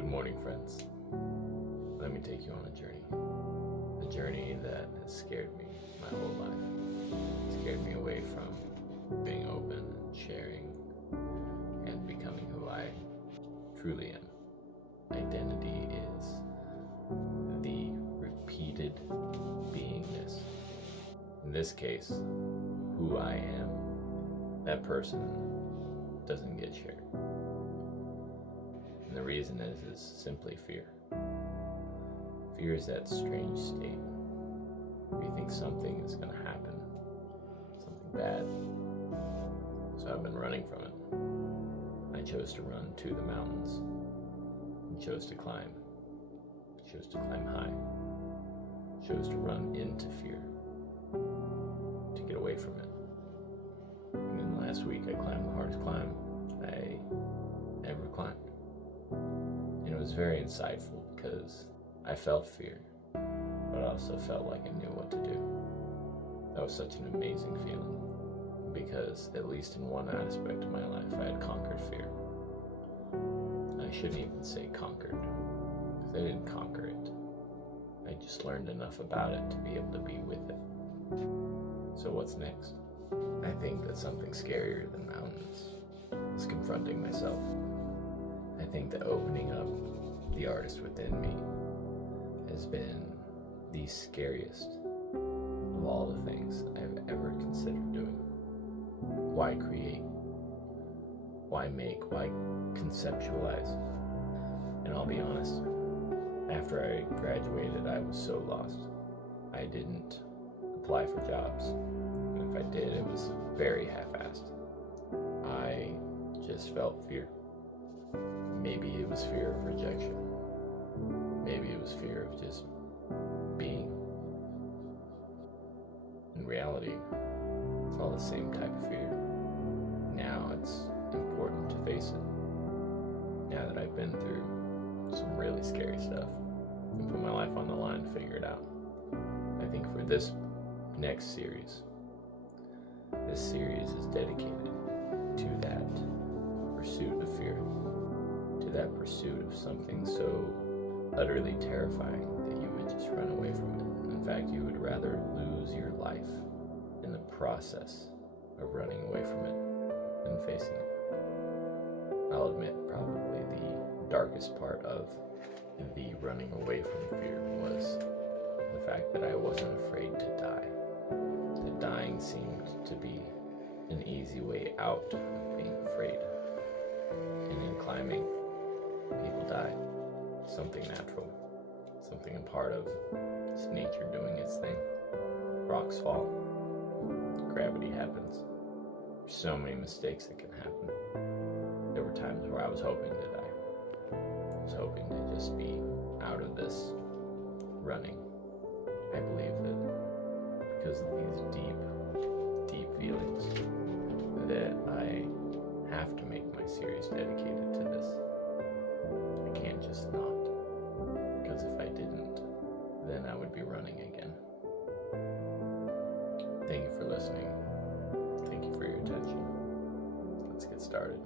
Good morning, friends. Let me take you on a journey. A journey that has scared me my whole life. Scared me away from being open and sharing and becoming who I truly am. Identity is the repeated beingness. In this case, who I am, that person doesn't get shared. And the reason is simply fear. Fear is that strange state where you think something is going to happen, something bad. So I've been running from it. I chose to run to the mountains and chose to climb high, chose to run into fear, to get away from it. And then last week I climbed the hardest climb I ever climbed. And it was very insightful because I felt fear, but I also felt like I knew what to do. That was such an amazing feeling because at least in one aspect of my life I had conquered fear. I shouldn't even say conquered because I didn't conquer it. I just learned enough about it to be able to be with it. So what's next? I think that something scarier than mountains is confronting myself. I think that opening up the artist within me has been the scariest of all the things I've ever considered doing. Why create? Why make? Why conceptualize? And I'll be honest, after I graduated, I was so lost. I didn't apply for jobs. And if I did, it was very half-assed. I just felt fear. Maybe it was fear of rejection. Maybe it was fear of just being. In reality, it's all the same type of fear. Now it's important to face it. Now that I've been through some really scary stuff and put my life on the line to figure it out. I think for this next series, this series is dedicated to that pursuit of fear, to that pursuit of something so utterly terrifying that you would just run away from it. In fact, you would rather lose your life in the process of running away from it than facing it. I'll admit, probably the darkest part of the running away from fear was the fact that I wasn't afraid to die. That dying seemed to be an easy way out of being afraid. And in climbing, people die. Something natural. Something a part of just nature doing its thing. Rocks fall. Gravity happens. There's so many mistakes that can happen. There were times where I was hoping to die. I was hoping to just be out of this running. I believe that because of these deep feelings that I have to make my series dedicated to this. I can't just not. Because if I didn't, then I would be running again. Thank you for listening. Thank you for your attention. Let's get started.